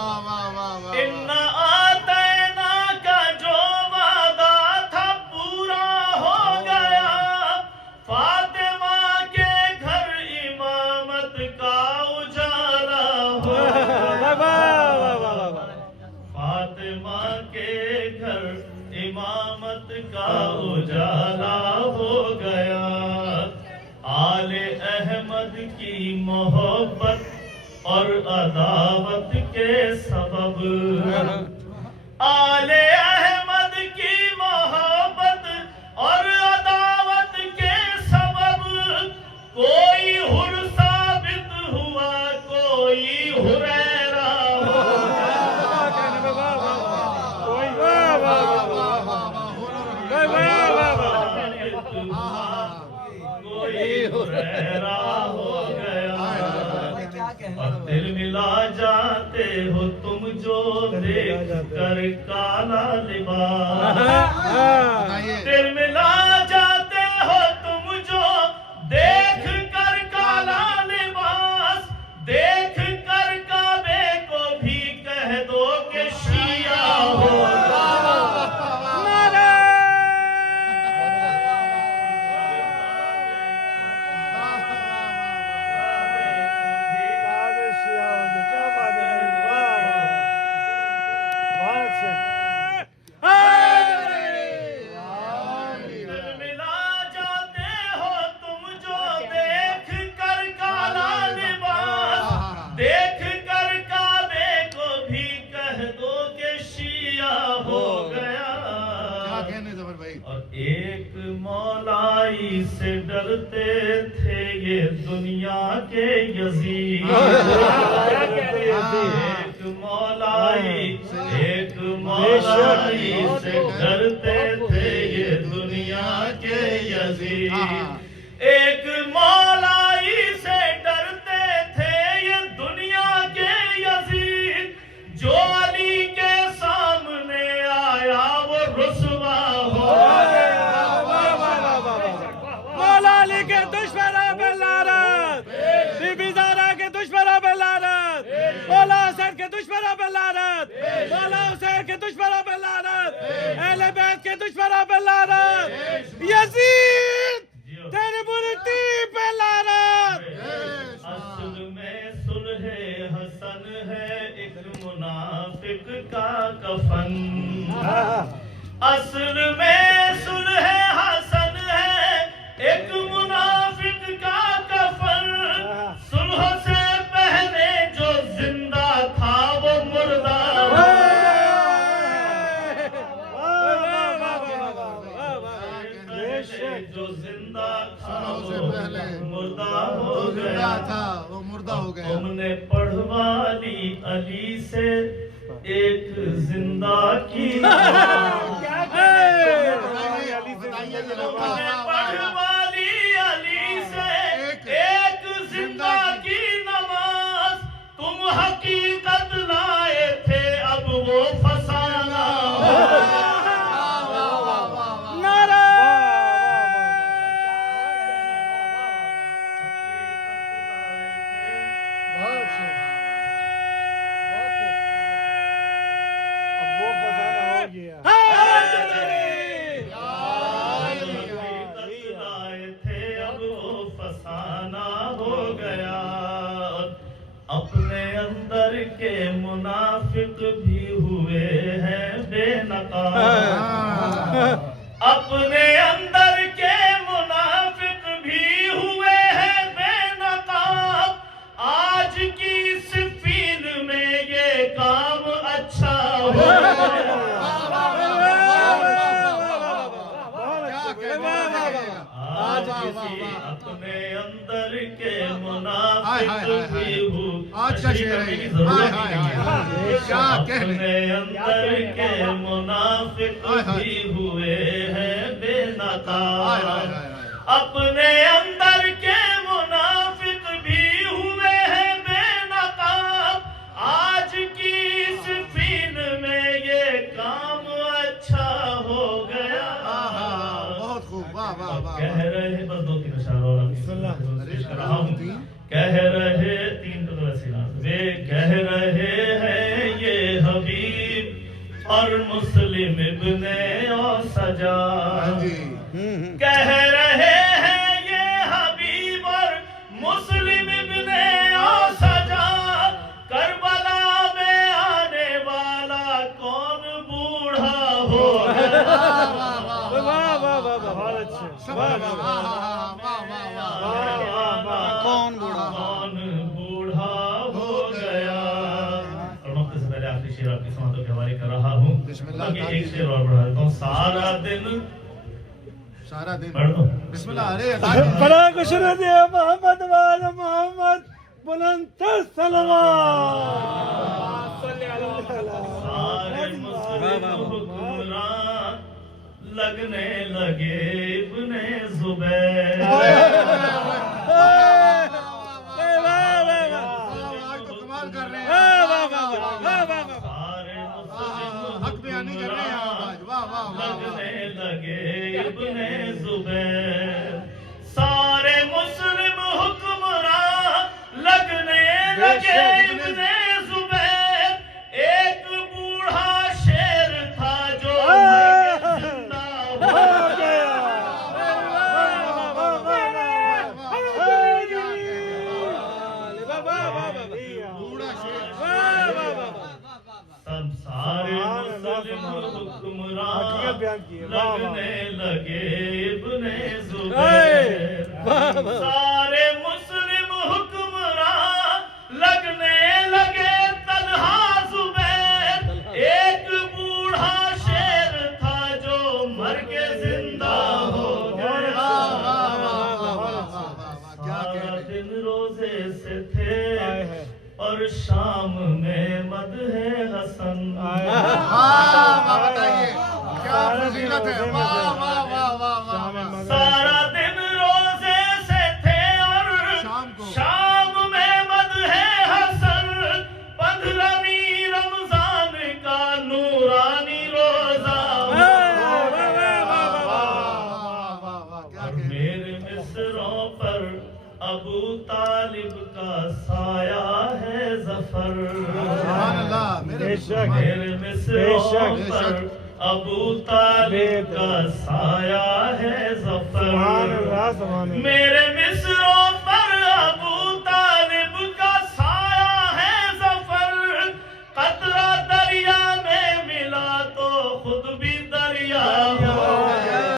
इन्ना आतैना का जो वादा था पूरा हो गया, फातिमा के घर इमामत का उजाला हो गया, फातिमा के घर इमामत का उजाला हो गया। आले अहमद की मोहब्बत और अदावत के सबब, आले अहमद की मोहब्बत और अदावत के सबब, कोई हुर साबित हुआ, कोई हुरैरा हो कोई हुरैरा हो गया। और दिल मिला जाते हो तुम जो देख कर काला लिबास, दिल मिला जाते हो तुम जो देख कर काला लिबास, देख कर काबे को भी कह दो कि शिया हो। और एक मौलाई से डरते थे ये दुनिया के यजीद, एक मौलाई से डरते थे ये दुनिया के यजीद, एक मौलाई से डरते थे ये दुनिया के यजीद, जो अली के सामने आया वो रुसवा हो। मौला अली के दुश्मनों पे लानत, बीबी ज़हरा के दुश्मनों पे लानत, मौला हसन के दुश्मनों पे लानत, मौला हुसैन के दुश्मनों पे लानत, अहले बैत के दुश्मनों पे लानत, यजीद तेरी मुर्दी पे लानत। असल में सुलह हसन है एक मुनाफिक का कफन, असल में सुलह हसन है एक मुनाफिक का कफन, सुलह से पहले जो जिंदा था वो मुर्दा, जो जिंदा था वो मुर्दा हो गया था, वो मुर्दा हो गया। तुमने पढ़वा ली अली से एक जिंदा की पढ़वा ली अली से एक जिंदा की नमाज, तुम हकीकत लाए थे अब वो फसाना हो। अपने अंदर के मुनाफिक भी हुए हैं बेनकाब, अपने अंदर के मुनाफिक भी हुए हैं बेनकाब, आज की सिफीन में ये काम अच्छा हो। आज किसी अपने अंदर के मुनाफिक भी हुए, आज का शेर है ये। क्या अपने अंदर के मुनाफिक भी हुए हैं बेनकाब, अपने अंदर के मुनाफिक भी हुए हैं बेनकाब, आज की सिफीन में ये काम अच्छा हो गया। बहुत खूब, वाह वाह वाह। कह रहे बस 2-3 अशआर और कर रहा हूँ, कह रहे 3 तो वैसे वे कह रहे हैं اور مسلم ابن اوسجا جی کہہ رہے ہیں یہ حبیب اور مسلم ابن اوسجا کربلا میں آنے والا کون بوڑھا ہوگا واہ واہ واہ بہت اچھے واہ کون بوڑھا کون بوڑھا ہو گیا اور وقت سے پہلے آخری شعر آپ کی سماعتوں کے حوالے کر رہا ہوں بسم اللہ بلکہ ایک شعر اور پڑھا دیتا ہوں سارا دن پڑھ دو بسم اللہ ارے بڑا کشن دے محمد وال محمد بلند سلوات صلی سارے مسلم حکمران لگنے لگے ابن زبیر کمال کر رہے ہیں سارے مسلم حق بیانی کر رہے ہیں آج واہ واہ واہ لگنے لگے ابن زبیر سارے مسلم حکمران لگنے لگے ابن زبیر ایک بوڑھا شیر تھا جو زندہ ہو گیا بوڑھا شیر سب سارے مسلم حکمران لگنے لگے ابن زبیر سارے مسلم حکمران لگنے لگے طلحہ زبیر ایک بوڑھا شیر تھا جو مر کے زندہ ہو گیا سارا دن روزے سے تھے اور شام میں مدح حسن بتائیے کیا فضیلت ہے واہ واہ واہ واہ واہ سارا دن روزے سے تھے اور شام کو شام میں مدح حسن 15ویں رمضان کا نورانی روزہ میرے مصروں پر ابو طالب کا سایہ ہے ظفر سبحان اللہ میرے میرے مصروں پر ابو طالب کا سایہ ہے ظفر میرے